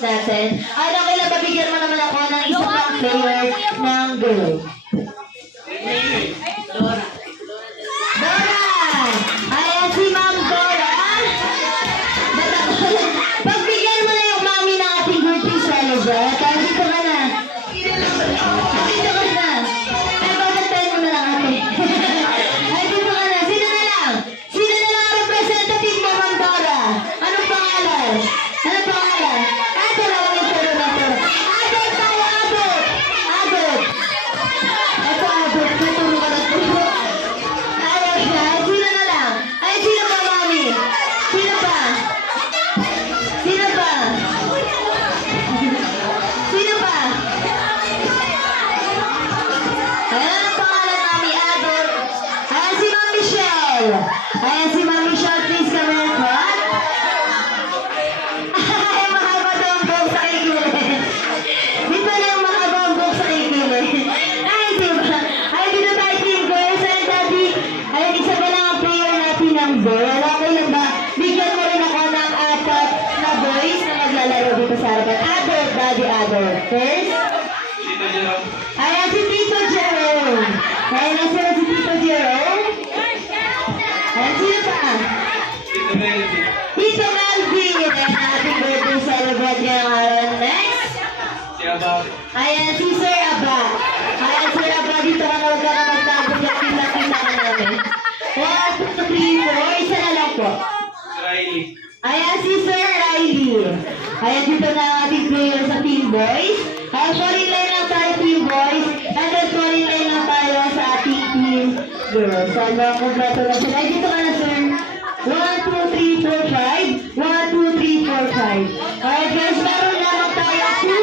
games natin. At okay lang, babigyan mo naman ako ng isa pang player ng girl. Dora! Ayan si Ma'am Dora. Pagbigyan mo na yung mami ng ating birthday celebrant. Kaya dito ka na. Dito ka na. Ay, babantayan mo na lang ate. Ay, dito ka na. Sino na lang? Sino na lang ang representative mo, Ma'am Dora? Anong pangalan? Anong pangalan? Ate lang ang ituro na ito. Abot tayo, abot! Abot! Ito, abot. Tuturo ka na ito. Ay, sino na lang? Ay, sino pa, mami? Sino pa? Sino pa? Sino pa? Ayan ang pangalan, mami. Abot. Ayan si Ma'am Michelle. Ayan si Ma'am Michelle. Please come in front. Ay, mahaba daw ang buhok sa kikilig. Dito na yung mahaba ang buhok sa kikilig. Ay, diba? Ay, dito tayo, team girls. Ay, daddy. Ay, isa pa lang ang player natin ng girl. Okay lang ba? Bigyan mo rin ako ng apat na boys na maglalaro dito sa harapan. Adult, daddy, adult. First, ayan si Tito Jerome. Ayan na sila si Tito Jerome. Ayan, sino pa? Tito Melvin. Ayan, ating birthday celebrant ngayong araw. Next. Ayan, si Sir Aba. Ayan, Sir Aba, dito ka na huwag ka na magtago. Kita ka namin. 1, 2, 3, 4. Isa na lang po. Ayan, si Sir Riley. Ayan, dito na ang ating player sa Team Boys. Ayan, foreign line lang tayo, Team Boys. And then, foreign line lang tayo sa ating Team Girls. So, ano, congratulations. Ay, dito ka na, sir. 1, 2, 3, 4, 5. 1, 2, 3, 4, 5. Alright, guys, meron lamang tayo 2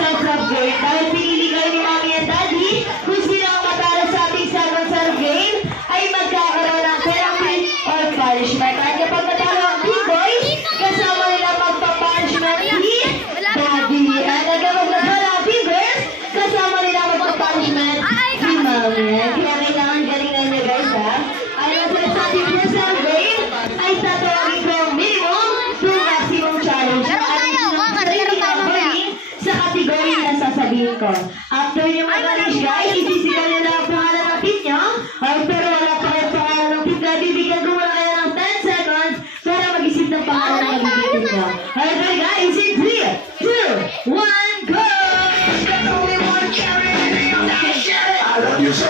sets of game. Dahil pinili kayo ni Mami and Daddy, kung sino ang matalo sa ating 7 set of game, ay magkakaroon ng penalty or punishment. At kapag matalo ang Team Boys, kasama nila magpa-punishment si Daddy. At kapag matalo ang Team Girls, kasama nila magpa-punishment si Mami. Kaya kailangan galing na niya, guys, ha? Ayon sa ating first set of game, ay tatawagin ko ang minimum to maximum challenge. Sa kategory na sasabihin ko. After nyo mag-arrange, guys, isisigaw nyo lang ang pangalan ng team nyo. Ay, pero wala pa kayo pangalan ng team. Kaya bibigyan ko muna kayo ng 10 seconds para mag-isip ng pangalan ng magiging nyo. Alright, guys, in 3, 2, 1, go! I love you so.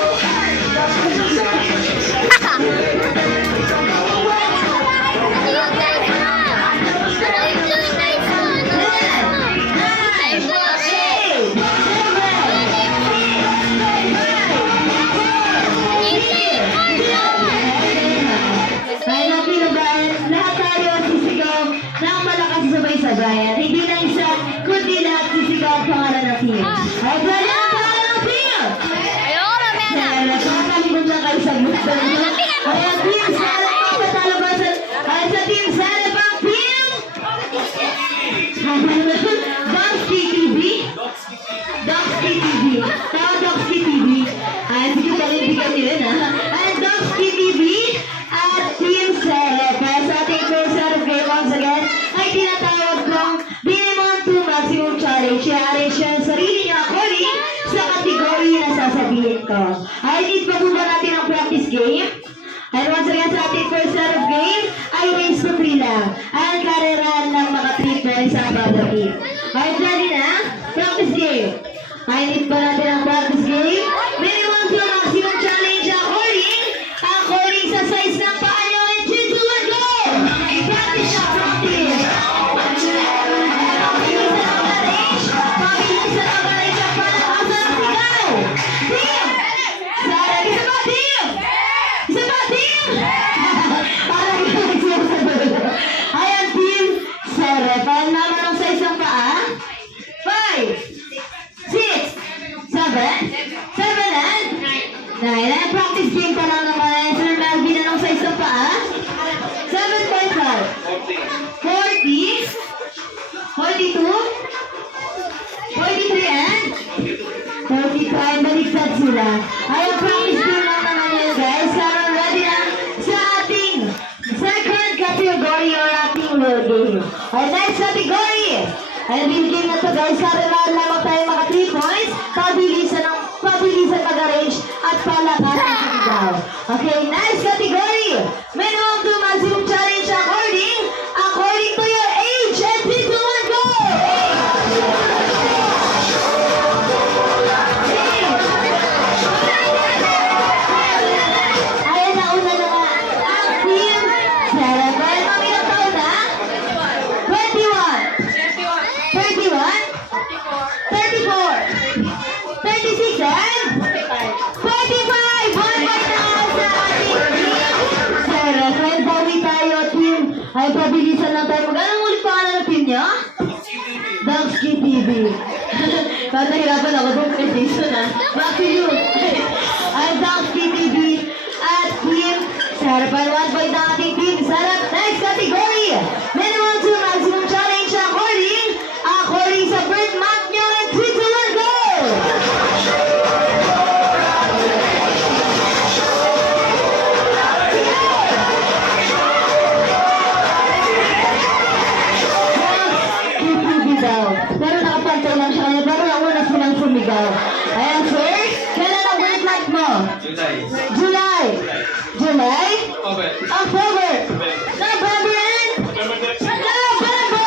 Sabay-sabayan. Hindi lang isa, kundi lahat sisigaw ang pangalan ng team. Ay, pwede ang pangalan ng team! Ayoko, mamaya na. Nakakalikod lang kayo sa gusto nyo. Ay, team Salabang, patalo ba sa... Ay, sa team Salabang, team! Dogsky TV. Dogsky TV. Tao Dogsky TV. Ay, sige pa rin bigyan nyo yun, ha? Ay, Dogsky TV at team Salabang. Sa ating first set of game once again, ay tinatawag kong minimum to maximum challenge. I-arrange siya ang sarili niya according sa kategory na sasabihin ko. I need pa po ba natin ang practice game? And once again sa ating first set of game, ay race to 3 lang. Ang karerahan ng mga 3 points sa bawat team. Alright, ready na? Practice game. I need pa natin ang practice game. Minimum to maximum challenge according sa size ng paa nyo. And 3, 2, 1, go! Practice na, practice! Paano naman ang size ng paa? 5, 6, 7, 7, and 9. And practice game pa lang naman. Sir Melvin, anong size ng paa? 7.5, 40, 42, 43, and 45. Baliktad sila. Ayaw, practice game lang naman yun, guys. Kaya ready na sa ating second category or ating game. Our next category Ayan, binigay na to guys. Karanahan lamang tayo mga 3 points. Pabilisan mag-arrange at palakasan sa sigaw. Okay, next category. Minimum to maximum challenge according to your age. And 3, 2, 1, go! Ayan, nauna na nga. Ang team. Sarah, well, mga ilang taon na? 21. 31. 34. 36 and 45. 1 point na sa ating team. Sarah, well, bawi tayo, team. Ay, pabilisan lang tayo. Anong ulit pangalan ng team niyo? Dogski TV. Parang nahirapan ako doon kay Jason, ha? Back to you. Ay, Dogski TV at team. Sarah, 1 point na ating team. Sarah, next category. Minimum to maximum challenge according sa birth month niyo. And 3, 2, 1, go! Daw. Pero nakapantay lang siya kanya. Pero nauna silang sumigaw. Ayan, sir. Kailan ang birth month mo? July. July? October. November and? November!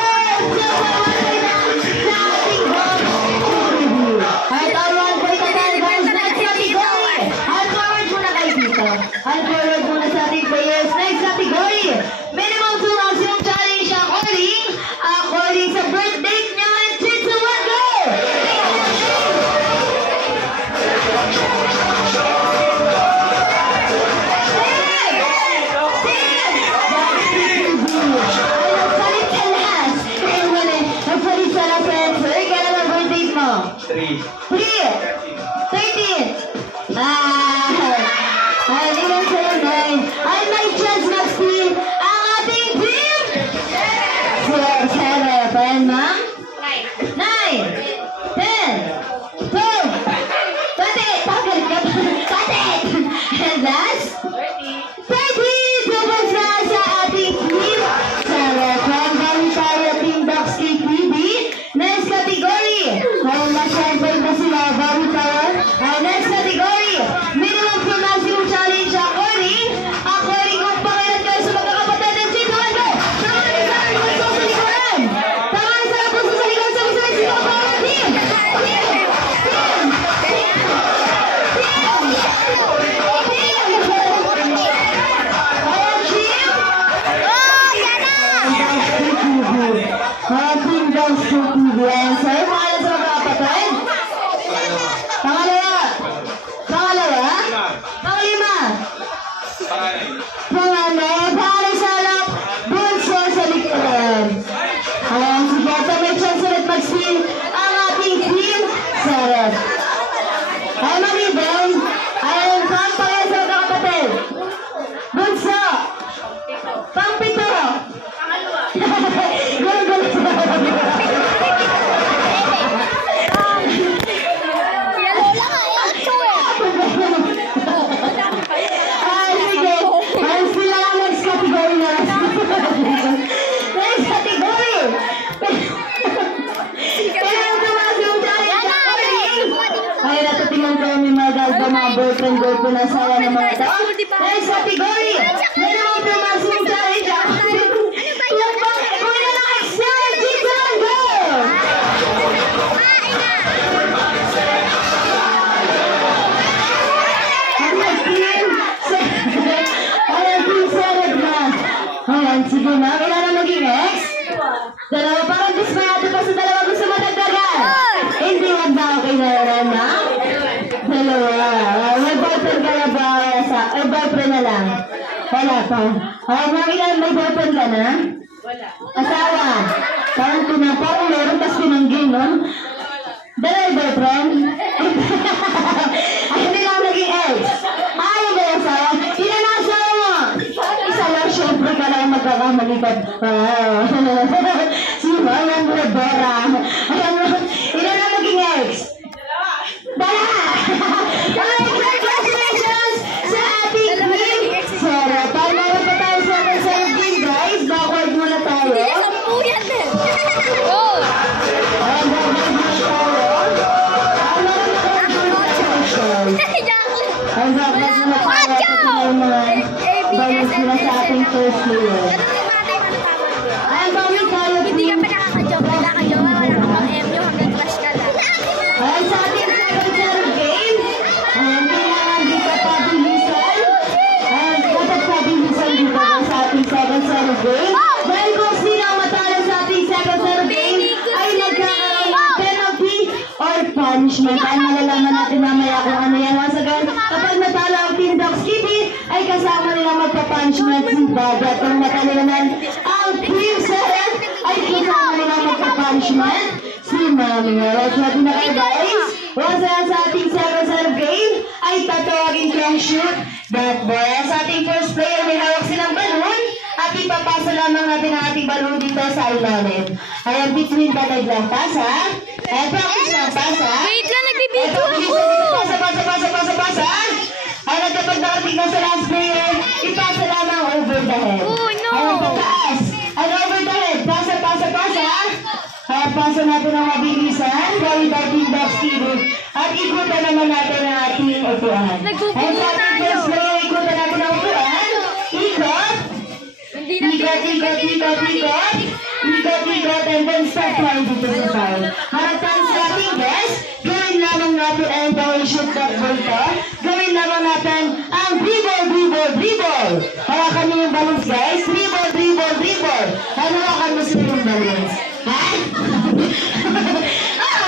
So, mawalay na sa ating home review. Alright, all 1 point na tayo, guys. Next category. Hand forward muna kayo dito. Hand forward muna sa ating players. Next category. Minimum to maximum challenge according sa birth date niyo. And 3, 2, 1, go! Nagpalit sa last answer. Kailan ang birth date mo? 3. 13. Ay, ilan sa'yo, 9. Ay, may chance mag-steal ang ating team! Sarah, payan, ma'am? 9. 10. 12. 20. Tagalit ka pa. 20. And last? 30. 2 points na sa ating team. Sarah, pang-bawin tayo, Team Dogski TV. Next category. Ay, last time point na sila. Bawin tayo. Ay, next category. Minimum to maximum challenge according kung pangilan kayo sa magkakapatid. And 3, 2, 1, go! Tama na sa puso sa likuran. Tama na sa puso sa likuran. Sabi-sabi sila pa ang team. Team Dogski TV. Ayan, sa'yo, pangalan sa magkakapatid? Pangalawa. Panglima. Pangalan sa lap. Bunso sa likuran. Ayan, sige. Ito may chance ulit mag-steal ang ating team. Sarah. Ay, Maribel. Ayan, pangalan sa magkakapatid? Bunso. Pangpito. Gulo-gulo sa Ay, sige. Ay, sila ang next category na. Next category. Kaya ang tumas yung challenge. Ay, natutingan ko yung mga galba, mga boyfriend, asawa ng mga tao. Next category. Minimum tumas yung challenge. Yung bang, kung ilan ang excel, dito lang, go! Ayan, sige na. Kailan na maging ex? Dalawa, parang dismayado pa sa dalawa gusto matagdagan. Hindi, wag na okay na yan, ha? Dalawa. May boyfriend ka na ba? May boyfriend na lang. Wala pa. Mga ilan, may boyfriend ka na? Asawa. Parang meron, tas pinanggi, no? Dalawa boyfriend? Ay, hindi lang naging ex. Ayaw ba yung asawa? Ilan ang asawa mo? Isa lang, syempre ka lang magkakamali ka. Si Mama Bora. Ilan ang naging ex? Dalawa! Ay, congratulations sa ating team! Sarah, para pa tayo sa ating team, guys. Backward muna tayo. Go! punishment ay malalaman natin mamaya kung ano yan. Once again, kapag natalo ang Team Dogs Kitty, ay kasama nila magpa-punishment si Bada. Kung natalo naman ang Team Seven, ay kasama nila magpa-punishment si Mami. Alright, ready na kayo guys? Once again sa ating 7-7 game, ay tatawagin ko ang shoot that boy. Sa ating first player, may hawak silang balloon at ipapasa lamang natin ang ating balloon dito sa ilalim. Ayan, between the leg lang. Pasa. Ayan, practice lang. Pasa. Wait lang, nagbibideo ako. Pasa. Ayan, at kapag nakating na sa last player, ipasa lamang over the head. Oh, no. Ayan, pataas. Ayan, over the head. Pasa. Ayan, pasa natin ang mabilisan. Gawin natin box TV. At ikutan naman natin ang ating upuan. Nagpupuno Ayan, sa ating tayo. first player, ikutan natin ang upuan. Ikot. Hindi na Ikot, and then start trying to the foul. Harapan sa ating guest, gawin lamang natin ang gawin shoot that ball to. Gawin lamang natin ang dribble. Hawakan niyo yung balloons, guys. Dribble. Hawakan mo sila yung balloons. Ha?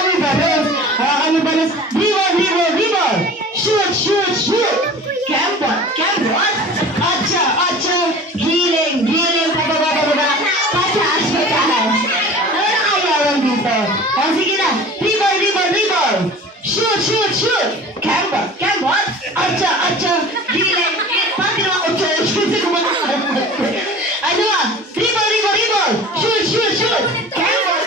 May balloons. Hawakan yung balloons. Dribble. Shoot. Campbell. Atcha. Giling. Pababa. Pataas. Ano na kayawan dito? O, sige na. Dribble. Shoot. Campbell. Atcha. Giling. Pati naman ko shoot. Ano ba? Dribble. Shoot. Campbell.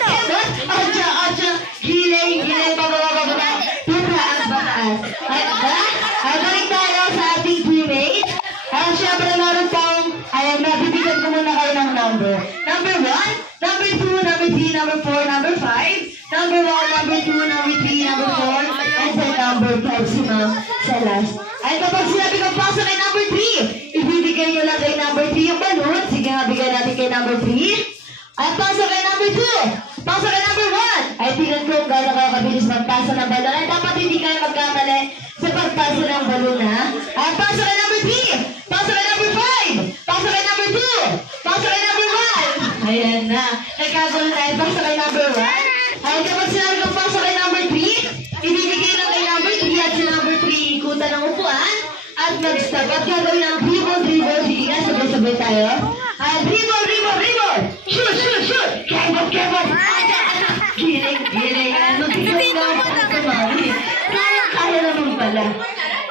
Atcha. Giling. Pababa. Pataas. Ay, balik tayo sa ating teammate. Siyempre naroon pong, ayan, nabibigyan ko muna kayo ng number. Number 1, number 2, number 3, number 4, number 5, number 1, number 2, number 3, number 4, and then number 5 si ma'am sa last. Ay, kapag sinabi ko pasok kay number 3, ibibigay nyo lang kay number 3 yung balloon. Sige nga, bigyan natin kay number 3. At pasok kay number 2. Pasok kay number 1. Ay, tingnan ko kung gano'n kayo kabilis magpasa ng balloon. Ay, dapat hindi kayo magkamali sa pagpasa ng balloon, ha? At pasok kay number 3. Pasok kay number 5. Pasok kay number 2. Pasok kay number 1. Ayan na. Nagkagulo tayo. Pasok kay number 1. Ay, kapag sinabi ko pasok kay number 3, ibibigay lang kay number 3 at si number 3 ikutan ng upuan at mag-stop. At gagawin ang dribble. Sige nga, sabay-sabay tayo. Dribble. Shoot. Campbell. Giling. Ano, tingnan mo na kumari. Kaya naman pala.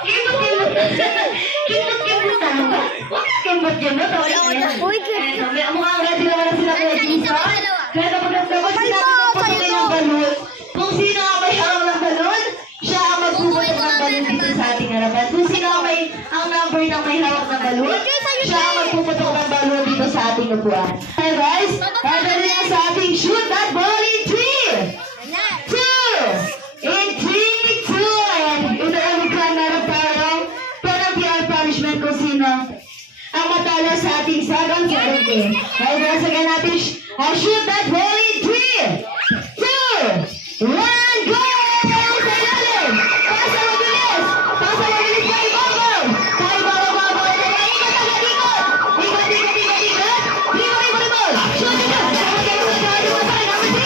Kimot. Mukhang ready naman na sila kaya dito. Kaya kapag sinabi ko pasok ng balloon, kung sino ang may hawak ng balloon, siya ang magpupunta ng balloon dito sa ating harapan. Kung sino ang number ng may hawak ng balloon, siya ang magpupunta ng balloon dito sa ating upuan. Okay guys, ready na sa ating shoot that ball in 3, 2, in 3, 2, and ito ang mukhang meron tayong penalty punishment kung sino ang matalo sa ating sagang game. Okay guys, again natin shoot that ball in 3, 2, 1, go! Sa ilalim! Pasa mabilis! Tayo babaw! Ikot! Shoot! Number 5!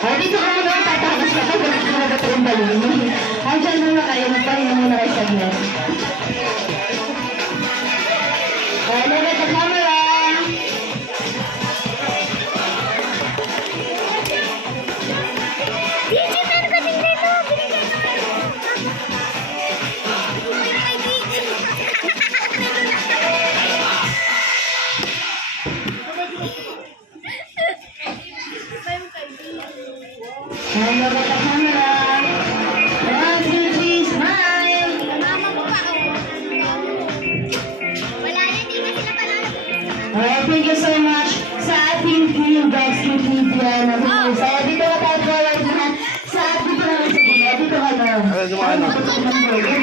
Ay, dito ka muna tatakas ka. Dito ka muna yung balon. Ay, dyan muna kayo. Magpahinga muna kayo saglit. Ay, look at the camera. DJ, meron ka din dito. Ay, look at the camera. 1, 2, 3, smile. Wala yan, di ba sila panalo? Alright, thank you so much sa ating Team Dogs Wikipedia na humusay. Dito ka tayo forward na sa ating mga sige. Dito ka na. Ay, dito ka na.